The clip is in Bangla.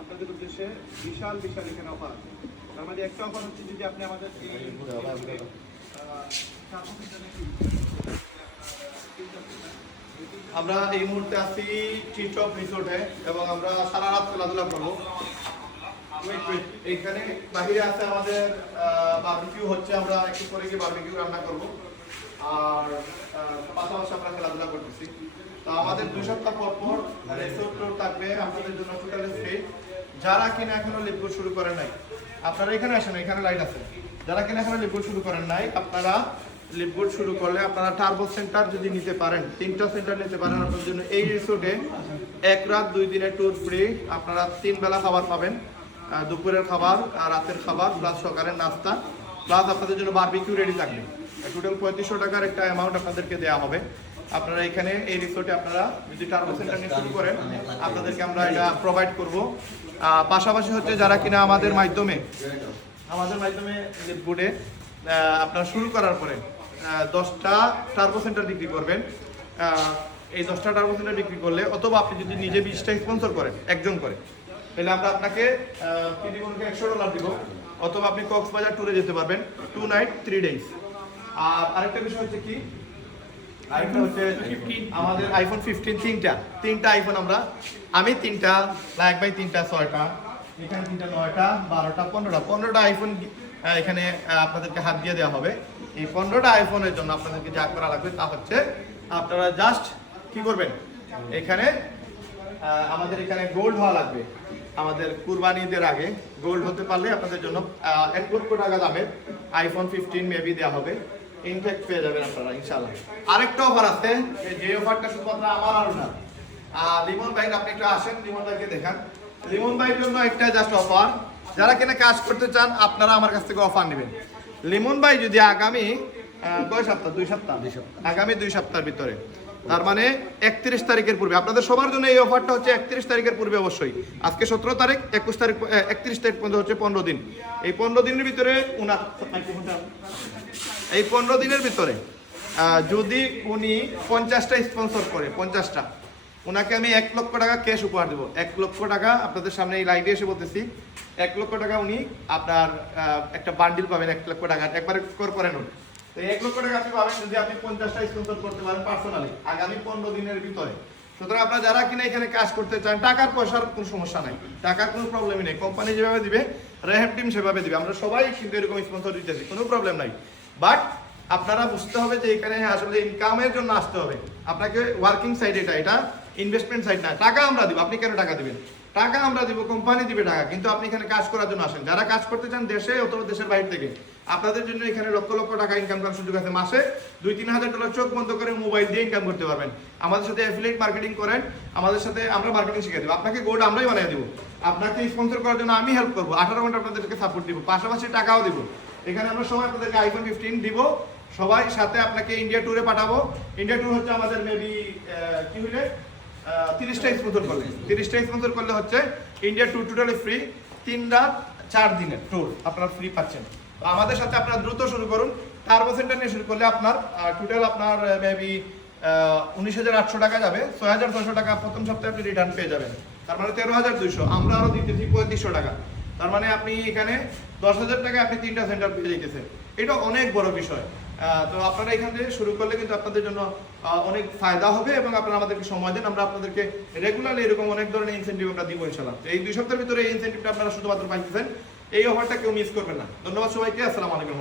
আপনাদের উদ্দেশ্যে বিশাল বিশাল এখানে অফার আছে। তার মধ্যে একটা অফার হচ্ছে যদি আপনি আমাদের আমরা এই মুহূর্তে আছি টিটপ রিসোর্টে এবং আমরা সারা রাত খেলাধুলা করবো। এইখানে বাহিরে আছে আমাদের বারবিকিউ হচ্ছে, আমরা একটু পরে গিয়ে বারবিকিউ রান্না করবো আর পাশাপাশি আমরা খেলাধুলা করতেছি। তো আমাদের 2 সপ্তাহ পর পর রিসোর্ট ট্যুর থাকবে আপনাদের জন্য টোটালি ফ্রি। যারা কিনা এখনো লিপগুড শুরু করেন নাই আপনারা এখানে আসেন, এখানে লাইট আছে। যারা কিনা এখনো লিপগুড শুরু করেন নাই আপনারা লিপগুড শুরু করলে আপনারা টার্বো সেন্টার যদি নিতে পারেন, 3টা সেন্টার নিতে পারেন আপনাদের জন্য। এই রিসোর্টে 1 রাত 2 দিনের ট্যুর ফ্রি। আপনারা 3 বেলা খাবার পাবেন, দুপুরের খাবার, রাতের খাবার প্লাস সকালের নাস্তা প্লাস আপনাদের জন্য বারবিকিউ রেডি থাকবে। টোটাল 3500 টাকার একটা অ্যামাউন্ট আপনাদেরকে দেওয়া হবে। আপনারা এখানে এই রিসোর্টে আপনারা যদি টার্বো সেন্টার নিয়ে শুরু করেন আপনাদেরকে আমরা এটা প্রোভাইড করব। পাশাপাশি হচ্ছে যারা কিনা আমাদের মাধ্যমে লিপগুডে আপনারা শুরু করার পরে 10টা টার্বো সেন্টার বিক্রি করবেন। এই 10টা টার্বো সেন্টার বিক্রি করলে অথবা আপনি যদি নিজে 20টা স্পন্সর করেন একজন করে, তাহলে আমরা আপনাকে $100 দিব। অথবা আপনি কক্সবাজার ট্যুরে যেতে পারবেন 2 নাইট 3 ডেজ। আর আরেকটা বিষয় হচ্ছে কি, আরেকটা হচ্ছে আমাদের আইফোন 15 তিনটা আইফোন আমি 3টা, লাইক ভাই 3টা, 6টা, এখানে 3টা, 9টা, 12টা, 15টা আইফোন এখানে আপনাদেরকে হাত দিয়ে দেওয়া হবে। এই 15টা আইফোনের জন্য আপনাদেরকে যা করা লাগবে তা হচ্ছে আপনারা জাস্ট কি করবেন, এখানে আমাদের এখানে গোল্ড হওয়া লাগবে। আমাদের কুরবানি ঈদের আগে গোল্ড হতে পারলে আপনাদের জন্য 1 লক্ষ টাকা দামের আইফোন 15 মেবি দেওয়া হবে। ইনফ্যাক্ট পেয়ে যাবেন আপনারা ইনশাআল্লাহ। আরেকটা অফার আছে, যে অফারটা শুধুমাত্র আমার আর না, লিমন ভাই আপনি একটু আসেন, লিমন ভাইকে দেখান। লিমন ভাইয়ের জন্য একটা জাস্ট অফার, যারা কিনা কাজ করতে চান আপনারা আমার কাছ থেকে অফার নেবেন। লিমন ভাই যদি আগামী কয় সপ্তাহ, 2 সপ্তাহ, আগামী 2 সপ্তাহের ভিতরে, তার মানে 31 তারিখের পূর্বে, আপনাদের সবার জন্য এই অফারটা হচ্ছে 31 তারিখের পূর্বে অবশ্যই। আজকে 17 তারিখ, 21 তারিখ, 31 তারিখ পর্যন্ত হচ্ছে 15 দিন। এই 15 দিনের ভিতরে এই 15 দিনের ভিতরে যদি উনি 50টা স্পন্সর করে, 50টা, ওনাকে আমি 1 লক্ষ টাকা ক্যাশ উপহার দেবো। 1 লক্ষ টাকা আপনাদের সামনে এই লাইভে এসে বলতেছি, 1 লক্ষ টাকা উনি আপনার একটা বান্ডিল পাবেন 1 লক্ষ টাকা, একবারে করেন। তো 1 লক্ষ টাকা আপনি পাবেন যদি আপনি 50টা স্পন্সর করতে পারেন পার্সোনালি আগামী 15 দিনের ভিতরে। সুতরাং আপনারা যারা কিনা এখানে কাজ করতে চান, টাকার পয়সার কোনো সমস্যা নাই, টাকার কোনো প্রবলেমই নেই। কোম্পানি যেভাবে দিবে, রেহেম টিম সেভাবে দিবে। আমরা সবাই কিন্তু এরকম স্পন্সর দিতেছি, কোনো প্রবলেম নাই। বাট আপনারা বুঝতে হবে যে এখানে আসলে ইনকামের জন্য আসতে হবে। আপনাকে ওয়ার্কিং সাইড, এটা ইনভেস্টমেন্ট সাইড না। টাকা আমরা দিব, আপনি কেন টাকা দিবেন? টাকা আমরা দিব, কোম্পানি দিবে টাকা, কিন্তু আপনি এখানে কাজ করার জন্য আসেন। যারা কাজ করতে চান দেশে অথবা দেশের বাইরে থেকে, আপনাদের জন্য এখানে লক্ষ লক্ষ টাকা ইনকাম করার সুযোগ আছে। মাসে $2-3 চোখ বন্ধ করে মোবাইল দিয়ে ইনকাম করতে পারবেন। আমাদের সাথে অ্যাফিলিয়েট মার্কেটিং করেন, আমাদের সাথে আমরা মার্কেটিং শিখিয়ে দেবো। আপনাকে গোল্ড আমরাই বানিয়ে দেবো, আপনাকে স্পন্সর করার জন্য আমি হেল্প করবো, 18 ঘন্টা আপনাদেরকে সাপোর্ট দিব, পাশাপাশি টাকাও দিব। এখানে আমরা সবাই আপনাদেরকে আইফোন 15 দিব, সবাই সাথে আপনাকে ইন্ডিয়া ট্যুরে পাঠাবো। ইন্ডিয়া ট্যুর হচ্ছে আমাদের মেবি কি হইলে 30টা স্পন্সর করলে হচ্ছে ইন্ডিয়া ট্যুর টোটালি ফ্রি। 3 রাত 4 দিনের ট্যুর আপনারা ফ্রি পাচ্ছেন। তো আমাদের সাথে আপনারা দ্রুত শুরু করুন। টার্বো সেন্টার নিয়ে শুরু করলে আপনার টোটাল আপনার মেবি 19,800 টাকা যাবে। 6,600 টাকা প্রথম সপ্তাহে আপনি রিটার্ন পেয়ে যাবেন, তার মানে 13,200। আমরা আরও দিতেছি 3500 টাকা, তার মানে আপনি এখানে 10,000 টাকায় আপনি 3টা সেন্টার পেয়ে যেতেছেন। এটা অনেক বড় বিষয়। তো আপনারা এখান থেকে শুরু করলে কিন্তু আপনাদের জন্য অনেক ফায়দা হবে এবং আপনারা আমাদেরকে সময় দেন, আমরা আপনাদেরকে রেগুলারলি এরকম অনেক ধরনের ইনসেন্টিভ আমরা দিব ইনশাআল্লাহ। এই 2 সপ্তাহের ভিতরে এই ইনসেন্টিভটা আপনারা শুধুমাত্র পাইতেছেন। এই অফারটা কেউ মিস করবেন না। ধন্যবাদ সবাইকে, আসসালামু আলাইকুম।